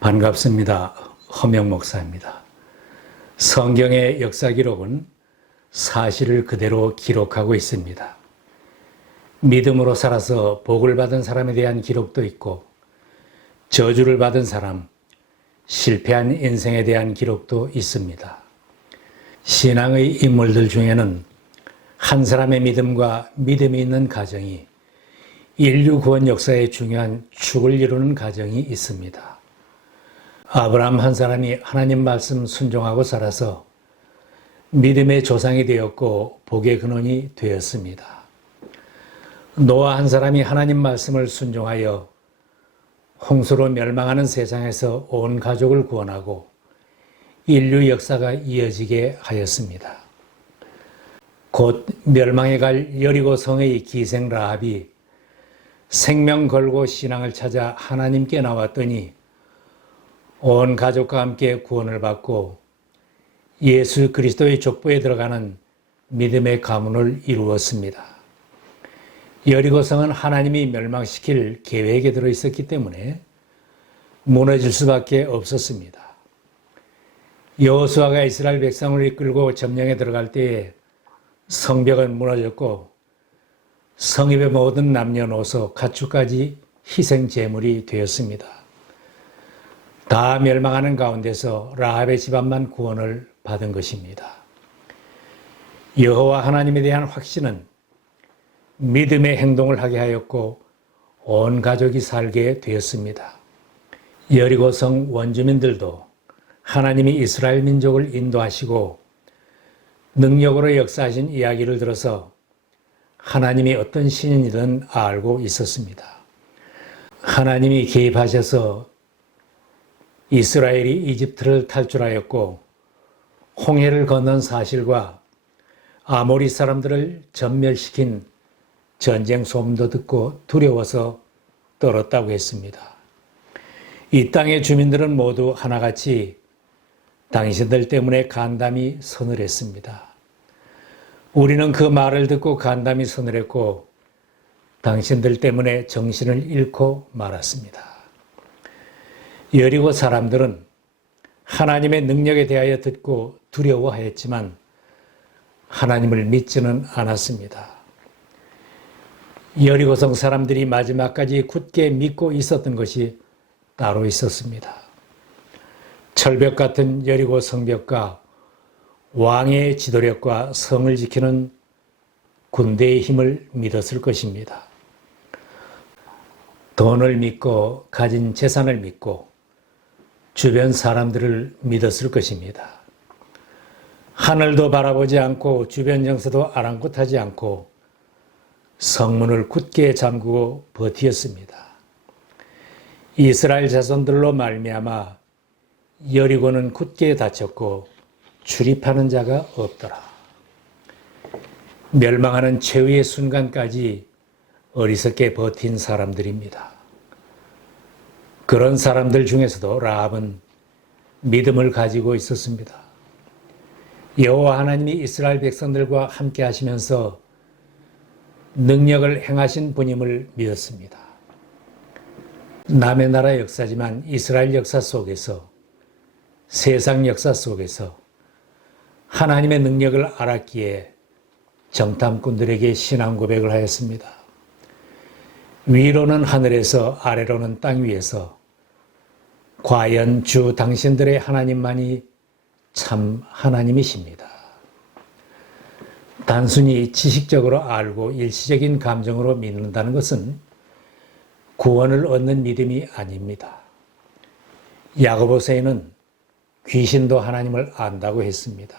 반갑습니다. 허명 목사입니다. 성경의 역사 기록은 사실을 그대로 기록하고 있습니다. 믿음으로 살아서 복을 받은 사람에 대한 기록도 있고, 저주를 받은 사람, 실패한 인생에 대한 기록도 있습니다. 신앙의 인물들 중에는 한 사람의 믿음과 믿음이 있는 가정이 인류 구원 역사의 중요한 축을 이루는 가정이 있습니다. 아브라함 한 사람이 하나님 말씀 순종하고 살아서 믿음의 조상이 되었고 복의 근원이 되었습니다. 노아 한 사람이 하나님 말씀을 순종하여 홍수로 멸망하는 세상에서 온 가족을 구원하고 인류 역사가 이어지게 하였습니다. 곧 멸망해 갈 여리고 성의 기생 라합이 생명 걸고 신앙을 찾아 하나님께 나왔더니 온 가족과 함께 구원을 받고 예수 그리스도의 족보에 들어가는 믿음의 가문을 이루었습니다. 여리고성은 하나님이 멸망시킬 계획에 들어있었기 때문에 무너질 수밖에 없었습니다. 여호수아가 이스라엘 백성을 이끌고 점령에 들어갈 때에 성벽은 무너졌고 성읍의 모든 남녀노소 가축까지 희생 제물이 되었습니다. 다 멸망하는 가운데서 라합의 집안만 구원을 받은 것입니다. 여호와 하나님에 대한 확신은 믿음의 행동을 하게 하였고 온 가족이 살게 되었습니다. 여리고성 원주민들도 하나님이 이스라엘 민족을 인도하시고 능력으로 역사하신 이야기를 들어서 하나님이 어떤 신인이든 알고 있었습니다. 하나님이 개입하셔서 이스라엘이 이집트를 탈출하였고 홍해를 건넌 사실과 아모리 사람들을 전멸시킨 전쟁 소문도 듣고 두려워서 떨었다고 했습니다. 이 땅의 주민들은 모두 하나같이 당신들 때문에 간담이 서늘했습니다. 우리는 그 말을 듣고 간담이 서늘했고 당신들 때문에 정신을 잃고 말았습니다. 여리고 사람들은 하나님의 능력에 대하여 듣고 두려워하였지만 하나님을 믿지는 않았습니다. 여리고성 사람들이 마지막까지 굳게 믿고 있었던 것이 따로 있었습니다. 철벽 같은 여리고 성벽과 왕의 지도력과 성을 지키는 군대의 힘을 믿었을 것입니다. 돈을 믿고 가진 재산을 믿고 주변 사람들을 믿었을 것입니다. 하늘도 바라보지 않고 주변 정세도 아랑곳하지 않고 성문을 굳게 잠그고 버티었습니다. 이스라엘 자손들로 말미암아 여리고는 굳게 닫혔고 출입하는 자가 없더라. 멸망하는 최후의 순간까지 어리석게 버틴 사람들입니다. 그런 사람들 중에서도 라합은 믿음을 가지고 있었습니다. 여호와 하나님이 이스라엘 백성들과 함께 하시면서 능력을 행하신 분임을 믿었습니다. 남의 나라 역사지만 이스라엘 역사 속에서, 세상 역사 속에서 하나님의 능력을 알았기에 정탐꾼들에게 신앙 고백을 하였습니다. 위로는 하늘에서 아래로는 땅 위에서 과연 주 당신들의 하나님만이 참 하나님이십니다. 단순히 지식적으로 알고 일시적인 감정으로 믿는다는 것은 구원을 얻는 믿음이 아닙니다. 야고보서에는 귀신도 하나님을 안다고 했습니다.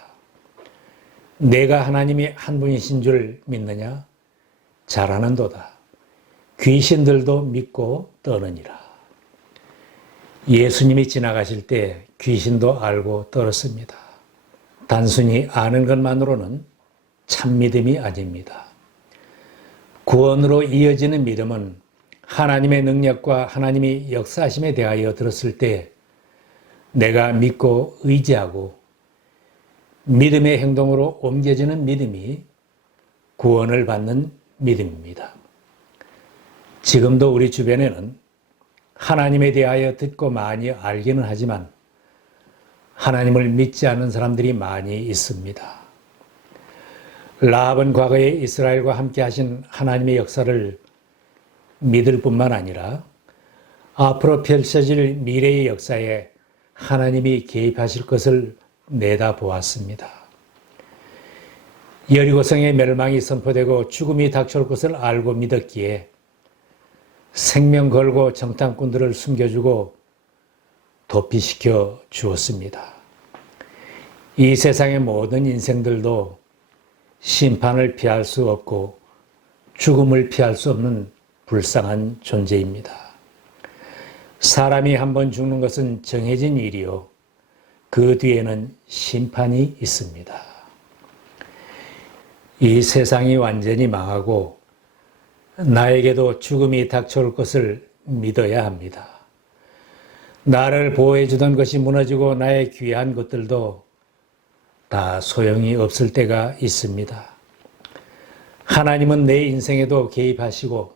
내가 하나님이 한 분이신 줄 믿느냐? 잘하는도다. 귀신들도 믿고 떠느니라. 예수님이 지나가실 때 귀신도 알고 떨었습니다. 단순히 아는 것만으로는 참 믿음이 아닙니다. 구원으로 이어지는 믿음은 하나님의 능력과 하나님이 역사하심에 대하여 들었을 때 내가 믿고 의지하고 믿음의 행동으로 옮겨지는 믿음이 구원을 받는 믿음입니다. 지금도 우리 주변에는 하나님에 대하여 듣고 많이 알기는 하지만 하나님을 믿지 않는 사람들이 많이 있습니다. 라합은 과거에 이스라엘과 함께 하신 하나님의 역사를 믿을 뿐만 아니라 앞으로 펼쳐질 미래의 역사에 하나님이 개입하실 것을 내다보았습니다. 여리고성의 멸망이 선포되고 죽음이 닥쳐올 것을 알고 믿었기에 생명 걸고 정탐꾼들을 숨겨주고 도피시켜 주었습니다. 이 세상의 모든 인생들도 심판을 피할 수 없고 죽음을 피할 수 없는 불쌍한 존재입니다. 사람이 한번 죽는 것은 정해진 일이요. 그 뒤에는 심판이 있습니다. 이 세상이 완전히 망하고 나에게도 죽음이 닥쳐올 것을 믿어야 합니다. 나를 보호해 주던 것이 무너지고 나의 귀한 것들도 다 소용이 없을 때가 있습니다. 하나님은 내 인생에도 개입하시고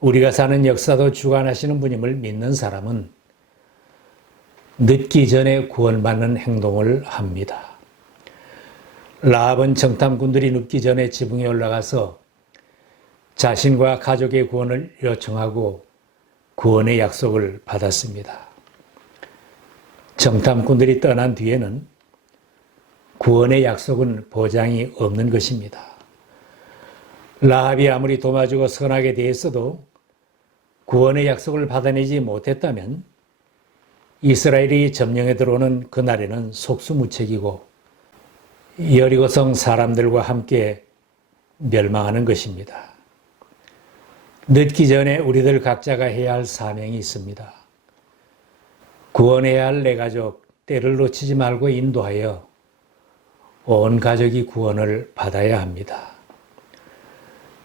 우리가 사는 역사도 주관하시는 분임을 믿는 사람은 늦기 전에 구원받는 행동을 합니다. 라합은 정탐꾼들이 눕기 전에 지붕에 올라가서 자신과 가족의 구원을 요청하고 구원의 약속을 받았습니다. 정탐꾼들이 떠난 뒤에는 구원의 약속은 보장이 없는 것입니다. 라합이 아무리 도와주고 선하게 대했어도 구원의 약속을 받아내지 못했다면 이스라엘이 점령에 들어오는 그날에는 속수무책이고 여리고성 사람들과 함께 멸망하는 것입니다. 늦기 전에 우리들 각자가 해야 할 사명이 있습니다. 구원해야 할 내 가족, 때를 놓치지 말고 인도하여 온 가족이 구원을 받아야 합니다.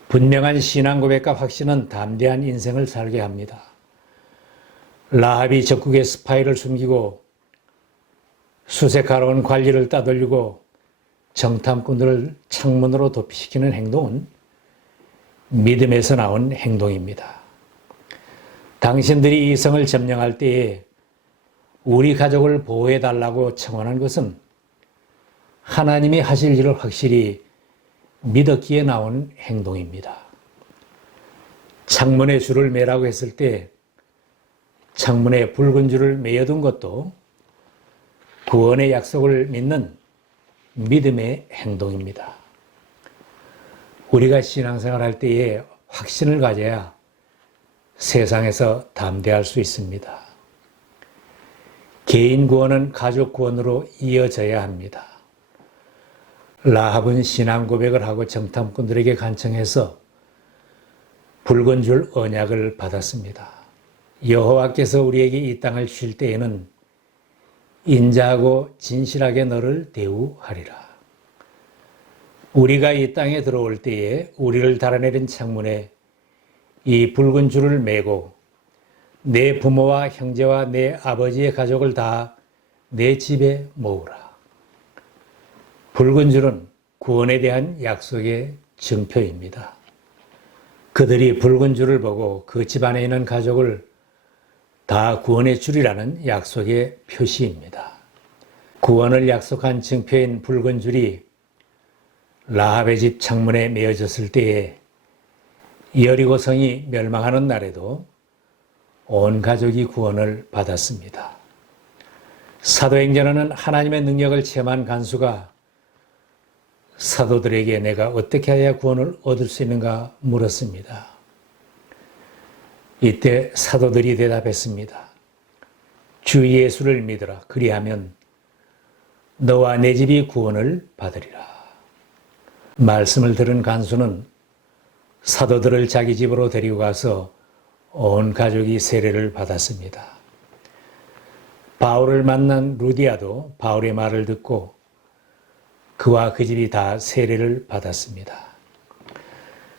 분명한 신앙 고백과 확신은 담대한 인생을 살게 합니다. 라합이 적국의 스파이를 숨기고 수색하러 온 관리를 따돌리고 정탐꾼들을 창문으로 도피시키는 행동은 믿음에서 나온 행동입니다. 당신들이 이 성을 점령할 때에 우리 가족을 보호해달라고 청원한 것은 하나님이 하실 일을 확실히 믿었기에 나온 행동입니다. 창문에 줄을 매라고 했을 때 창문에 붉은 줄을 매어둔 것도 구원의 약속을 믿는 믿음의 행동입니다. 우리가 신앙생활 할 때에 확신을 가져야 세상에서 담대할 수 있습니다. 개인 구원은 가족 구원으로 이어져야 합니다. 라합은 신앙 고백을 하고 정탐꾼들에게 간청해서 붉은 줄 언약을 받았습니다. 여호와께서 우리에게 이 땅을 주실 때에는 인자하고 진실하게 너를 대우하리라. 우리가 이 땅에 들어올 때에 우리를 달아내린 창문에 이 붉은 줄을 매고 내 부모와 형제와 내 아버지의 가족을 다 내 집에 모으라. 붉은 줄은 구원에 대한 약속의 증표입니다. 그들이 붉은 줄을 보고 그 집안에 있는 가족을 다 구원해 주리라는 약속의 표시입니다. 구원을 약속한 증표인 붉은 줄이 라합의 집 창문에 메어졌을 때에 여리고성이 멸망하는 날에도 온 가족이 구원을 받았습니다. 사도행전에는 하나님의 능력을 체험한 간수가 사도들에게 내가 어떻게 해야 구원을 얻을 수 있는가 물었습니다. 이때 사도들이 대답했습니다. 주 예수를 믿으라. 그리하면 너와 내 집이 구원을 받으리라. 말씀을 들은 간수는 사도들을 자기 집으로 데리고 가서 온 가족이 세례를 받았습니다. 바울을 만난 루디아도 바울의 말을 듣고 그와 그 집이 다 세례를 받았습니다.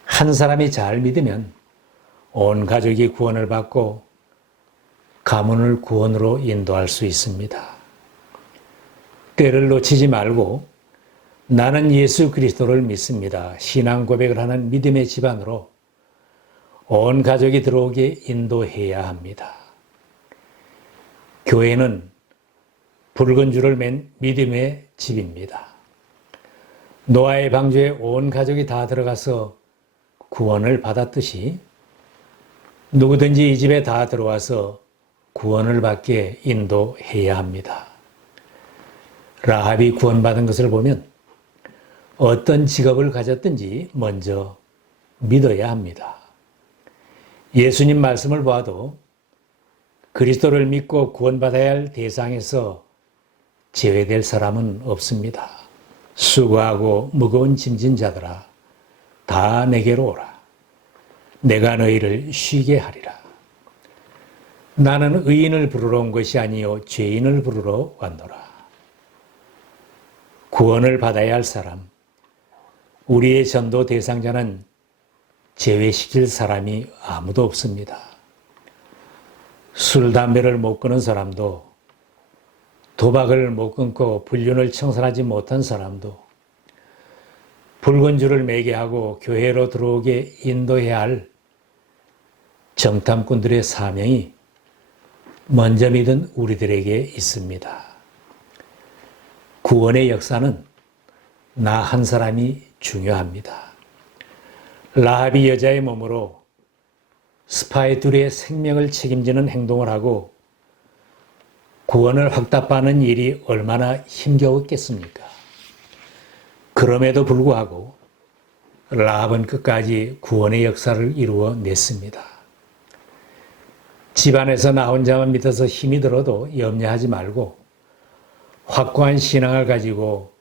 한 사람이 잘 믿으면 온 가족이 구원을 받고 가문을 구원으로 인도할 수 있습니다. 때를 놓치지 말고 나는 예수 그리스도를 믿습니다. 신앙 고백을 하는 믿음의 집안으로 온 가족이 들어오게 인도해야 합니다. 교회는 붉은 줄을 맨 믿음의 집입니다. 노아의 방주에 온 가족이 다 들어가서 구원을 받았듯이 누구든지 이 집에 다 들어와서 구원을 받게 인도해야 합니다. 라합이 구원받은 것을 보면 어떤 직업을 가졌든지 먼저 믿어야 합니다. 예수님 말씀을 봐도 그리스도를 믿고 구원받아야 할 대상에서 제외될 사람은 없습니다. 수고하고 무거운 짐진 자들아 다 내게로 오라. 내가 너희를 쉬게 하리라. 나는 의인을 부르러 온 것이 아니요 죄인을 부르러 왔노라. 구원을 받아야 할 사람, 우리의 전도 대상자는 제외시킬 사람이 아무도 없습니다. 술, 담배를 못 끊은 사람도, 도박을 못 끊고 불륜을 청산하지 못한 사람도, 붉은 줄을 매게 하고 교회로 들어오게 인도해야 할 정탐꾼들의 사명이 먼저 믿은 우리들에게 있습니다. 구원의 역사는 나 한 사람이 중요합니다. 라합이 여자의 몸으로 스파이 둘의 생명을 책임지는 행동을 하고 구원을 확답하는 일이 얼마나 힘겨웠겠습니까? 그럼에도 불구하고 라합은 끝까지 구원의 역사를 이루어냈습니다. 집안에서 나 혼자만 믿어서 힘이 들어도 염려하지 말고 확고한 신앙을 가지고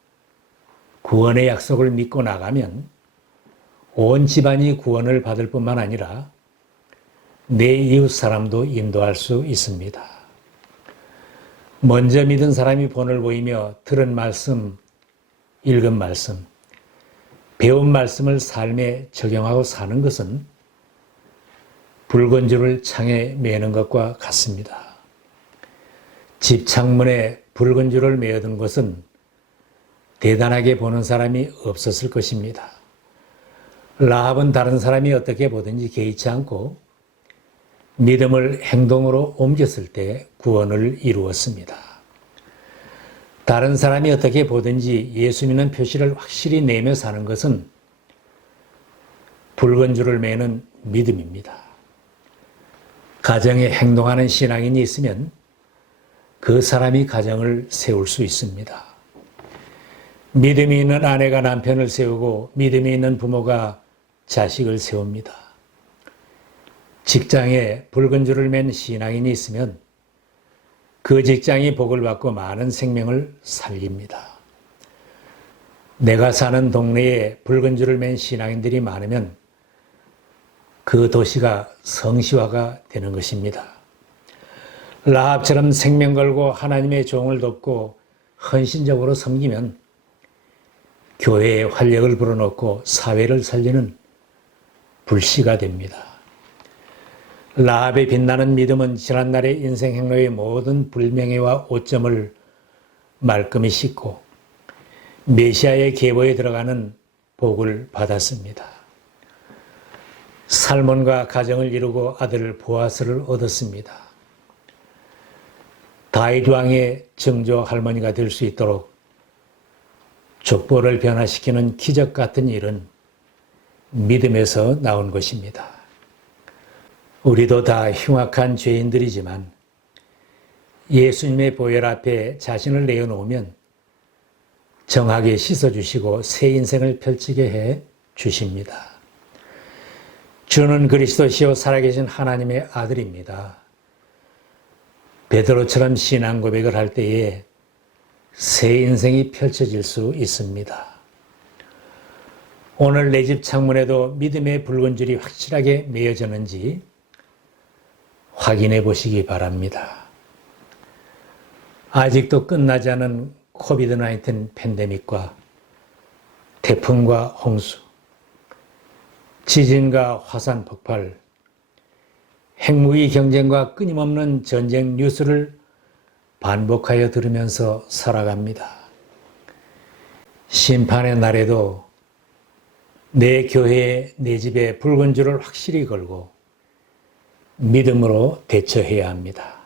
구원의 약속을 믿고 나가면 온 집안이 구원을 받을 뿐만 아니라 내 이웃 사람도 인도할 수 있습니다. 먼저 믿은 사람이 본을 보이며 들은 말씀, 읽은 말씀, 배운 말씀을 삶에 적용하고 사는 것은 붉은 줄을 창에 매는 것과 같습니다. 집 창문에 붉은 줄을 매어둔 것은 대단하게 보는 사람이 없었을 것입니다. 라합은 다른 사람이 어떻게 보든지 개의치 않고 믿음을 행동으로 옮겼을 때 구원을 이루었습니다. 다른 사람이 어떻게 보든지 예수 믿는 표시를 확실히 내며 사는 것은 붉은 줄을 매는 믿음입니다. 가정에 행동하는 신앙인이 있으면 그 사람이 가정을 세울 수 있습니다. 믿음이 있는 아내가 남편을 세우고 믿음이 있는 부모가 자식을 세웁니다. 직장에 붉은 줄을 맨 신앙인이 있으면 그 직장이 복을 받고 많은 생명을 살립니다. 내가 사는 동네에 붉은 줄을 맨 신앙인들이 많으면 그 도시가 성시화가 되는 것입니다. 라합처럼 생명 걸고 하나님의 종을 돕고 헌신적으로 섬기면 교회에 활력을 불어넣고 사회를 살리는 불씨가 됩니다. 라합의 빛나는 믿음은 지난날의 인생 행로의 모든 불명예와 오점을 말끔히 씻고 메시아의 계보에 들어가는 복을 받았습니다. 살몬과 가정을 이루고 아들 보아스를 얻었습니다. 다윗 왕의 증조 할머니가 될 수 있도록 족보를 변화시키는 기적 같은 일은 믿음에서 나온 것입니다. 우리도 다 흉악한 죄인들이지만 예수님의 보혈 앞에 자신을 내어놓으면 정하게 씻어주시고 새 인생을 펼치게 해 주십니다. 주는 그리스도시요 살아계신 하나님의 아들입니다. 베드로처럼 신앙 고백을 할 때에 새 인생이 펼쳐질 수 있습니다. 오늘 내 집 창문에도 믿음의 붉은 줄이 확실하게 매어졌는지 확인해 보시기 바랍니다. 아직도 끝나지 않은 코비드-19 팬데믹과 태풍과 홍수, 지진과 화산 폭발, 핵무기 경쟁과 끊임없는 전쟁 뉴스를 반복하여 들으면서 살아갑니다. 심판의 날에도 내 교회에 내 집에 붉은 줄을 확실히 걸고 믿음으로 대처해야 합니다.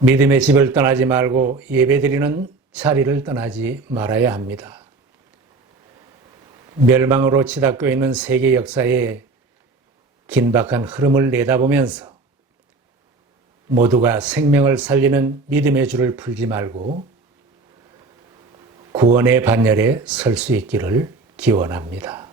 믿음의 집을 떠나지 말고 예배드리는 자리를 떠나지 말아야 합니다. 멸망으로 치닫고 있는 세계 역사의 긴박한 흐름을 내다보면서 모두가 생명을 살리는 믿음의 줄을 풀지 말고 구원의 반열에 설 수 있기를 기원합니다.